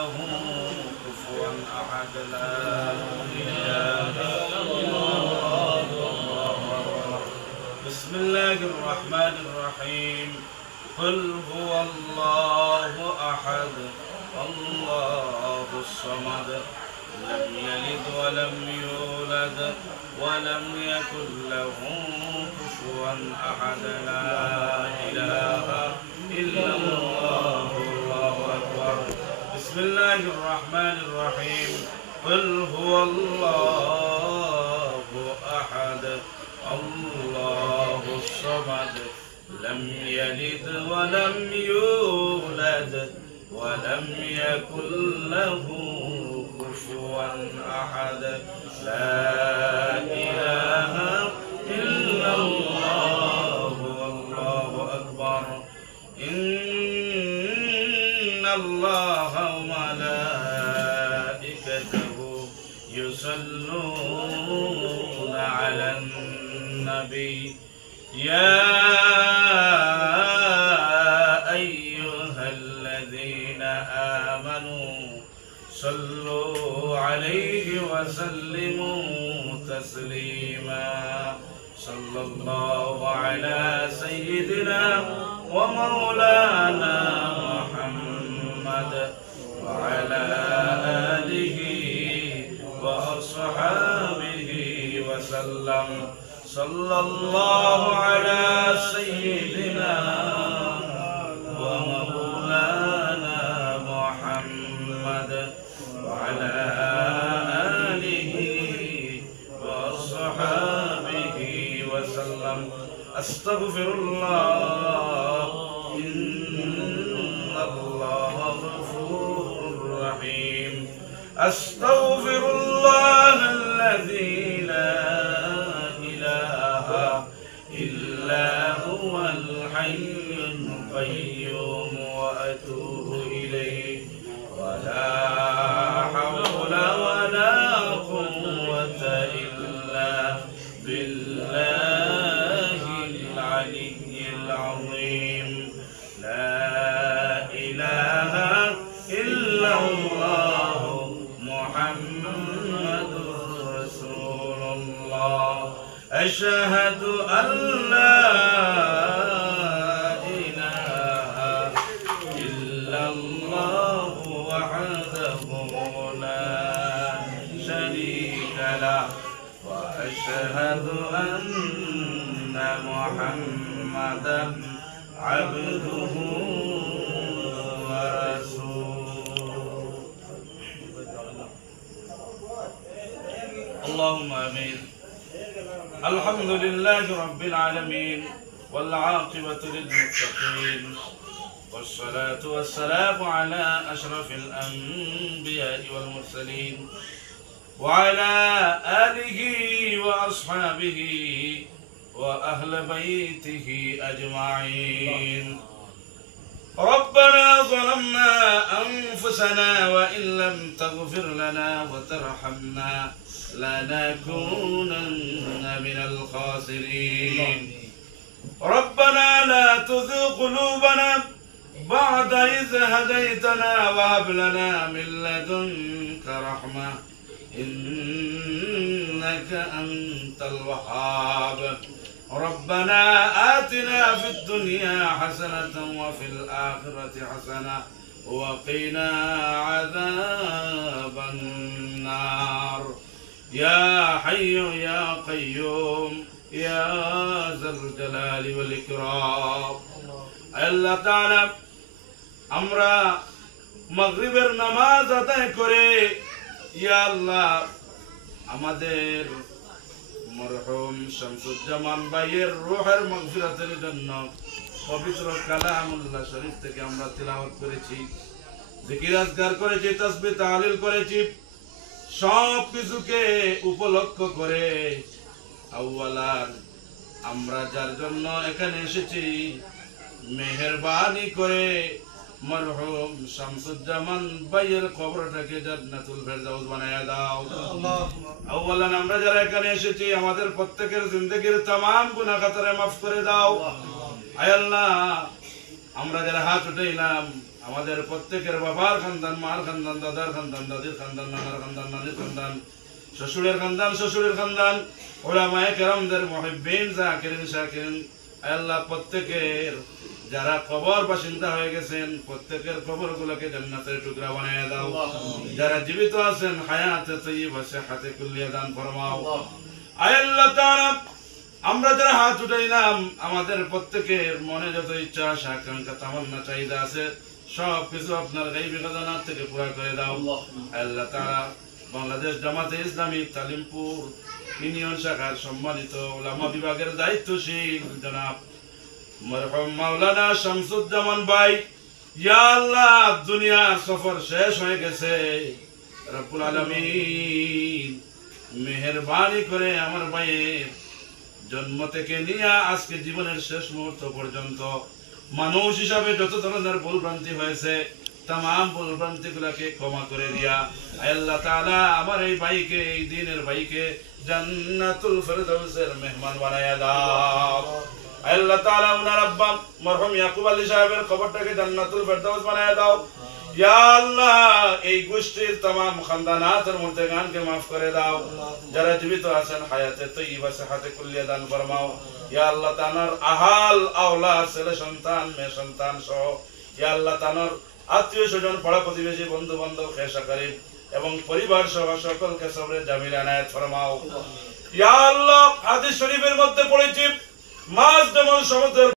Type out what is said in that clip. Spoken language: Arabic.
له كفوا أحد لا إله إلا الله. بسم الله الرحمن الرحيم. قل هو الله أحد الله الصمد لم يلد ولم يولد ولم يكن له كفوا أحد لا إله إلا الله. الله أكبر. بسم الله الرحمن الرحيم. قل هو الله أحد الله الصمد لم يلد ولم يولد ولم يكن له كفوا أحد لا إله إلا الله. والله أكبر. إن الله وملائكته يصلون على النبي يا أيها الذين آمنوا صلوا عليه وسلموا تسليما. صلى الله على سيدنا ومولانا محمد وعلى آله وأصحابه وسلم. صلى الله على سيدنا ومولانا محمد وعلى آله وصحابه وسلم. أستغفر الله إن الله غفور رحيم. أستغفر الله الذي لا إله إلا هو الحي القيوم وأتوب إليه ولا حول ولا قوة إلا بالله العلي العظيم. لا إله إلا الله محمد رسول الله. أشهد أن لا إله إلا الله وحده لا شريك له وأشهد أن محمدا عبده ورسوله. اللهم آمين. الحمد لله رب العالمين والعاقبة للمتقين والصلاة والسلام على أشرف الأنبياء والمرسلين وعلى آله وأصحابه وأهل بيته أجمعين. ربنا ظلمنا أنفسنا وإن لم تغفر لنا وترحمنا لنكونن من الخاسرين. ربنا لا تزغ قلوبنا بعد إذ هديتنا وهب لنا من لدنك رحمة إنك أنت الوهاب. ربنا آتنا في الدنيا حسنة وفي الآخرة حسنة وقنا عذاب النار. يا حي يا قيوم يا ذا الجلال والإكرام. আল্লাহ তাআলা আমরা মাগরিবের নামাজ আদায় করে ইয়া আল্লাহ আমাদের মরহুম শামসুজ্জামান ভাইয়ের রূহের মাগফিরাতের জন্য পবিত্র কালামুল্লাহ শরীফ থেকে আমরা তিলাওয়াত করেছি, জিকির আজকার করেছি, তাসবিহ তাহলিল করেছি। সব কিছুকে উপলক্ষ করে আউয়ালার আমরা যার জন্য এখানে এসেছি মেহেরবানি করে মরহুম শামসুজ্জামান ভাইয়ের কবরটাকে জান্নাতুল ফেরদাউস বানায়া দাও। আউয়ালান আমরা যারা এখানে এসেছি আমাদের প্রত্যেকের জিন্দেগির तमाम গুনাহ খাতারে মাফ করে দাও। আয় আল্লাহ আমরা যারা হাত উঠাইলাম আমাদের প্রত্যেকের বাবার খানদান, মার খানদান, দাদার খানদান, দাদির খানদান, নানার খানদান, নানির খানদান, শ্বশুরের খানদান, শ্বশুরের খানদান, উলামায়ে কেরামদের মুহিব্বিন, জাকিরিন, শাকিরিন, আল্লাহ প্রত্যেকের যারা কবর বাসিন্দা হয়ে গেছেন প্রত্যেকের কবরগুলোকে জান্নাতের টুকরা বানিয়ে দাও। যারা জীবিত আছেন হায়াতে তাইয়্যিবা সিহহাতে কুল্লিয়া দান ফরমাও। আয় আল্লাহ তাআলা, আমরা যারা হাত উঠাইলাম আমাদের প্রত্যেকের মনে যত ইচ্ছা আশা আকাঙ্ক্ষা তামান্না চাহিদা আছে সব কিছু আপনার গায়বী খাজানা থেকে পুরা করে দাও। আল্লাহ তাআলা, বাংলাদেশ জামাতে ইসলামী তালিমপুর ইউনিয়ন শাখার সম্মানিত উলামা বিভাগের দায়িত্বশীল জনাব মরহুম মাওলানা শামসুজ্জামান ভাই, ইয়া আল্লাহ দুনিয়ার সফর শেষ হয়ে গেছে, রব্বুল আলামিন মেহেরবানি করে আমার ভাইয়ের জন্ম থেকে নিয়ে আজকে জীবনের শেষ মুহূর্ত পর্যন্ত মানুষ হিসাবে যত ধরনের ভুলভ্রান্তি হয়েছে तमाम ভুলভ্রান্তি গুলাকে ক্ষমা করে দিয়া আল্লাহ তাআলা আমার এই ভাইকে, এই দ্বীনের ভাইকে জান্নাতুল ফেরদাউসের মেহমান বানায়া দাও। আল্লাহ তাআলা উনার আব্বা মরহুম ইয়াকুব আলী সাহেবের কবরটাকে জান্নাতুল ফেরদাউস বানায়া দাও। ইয়া আল্লাহ, এই গোষ্ঠীর तमाम খানদানাতের মুর্তেগানকে maaf করে দাও। যারা জীবিত আছেন হায়াতে তাইয়্যিবা সিহহাতে কুল্লিয়া দান ফরমাও। ইয়া আল্লাহ, তানার আহাল আওলাদ, ছেলে সন্তান, মেয়ে সন্তান সহ ইয়া আল্লাহ তানার আত্মীয় স্বজন, পাড়া প্রতিবেশী, বন্ধু বান্ধব, খেশা করিম এবং পরিবার সহ সকলকে সবরে জামিল আনায়াত ফরমাও। ইয়া আল্লাহ, হাদিস শরীফের মধ্যে পড়েছি মাছ যেমন সমুদ্রের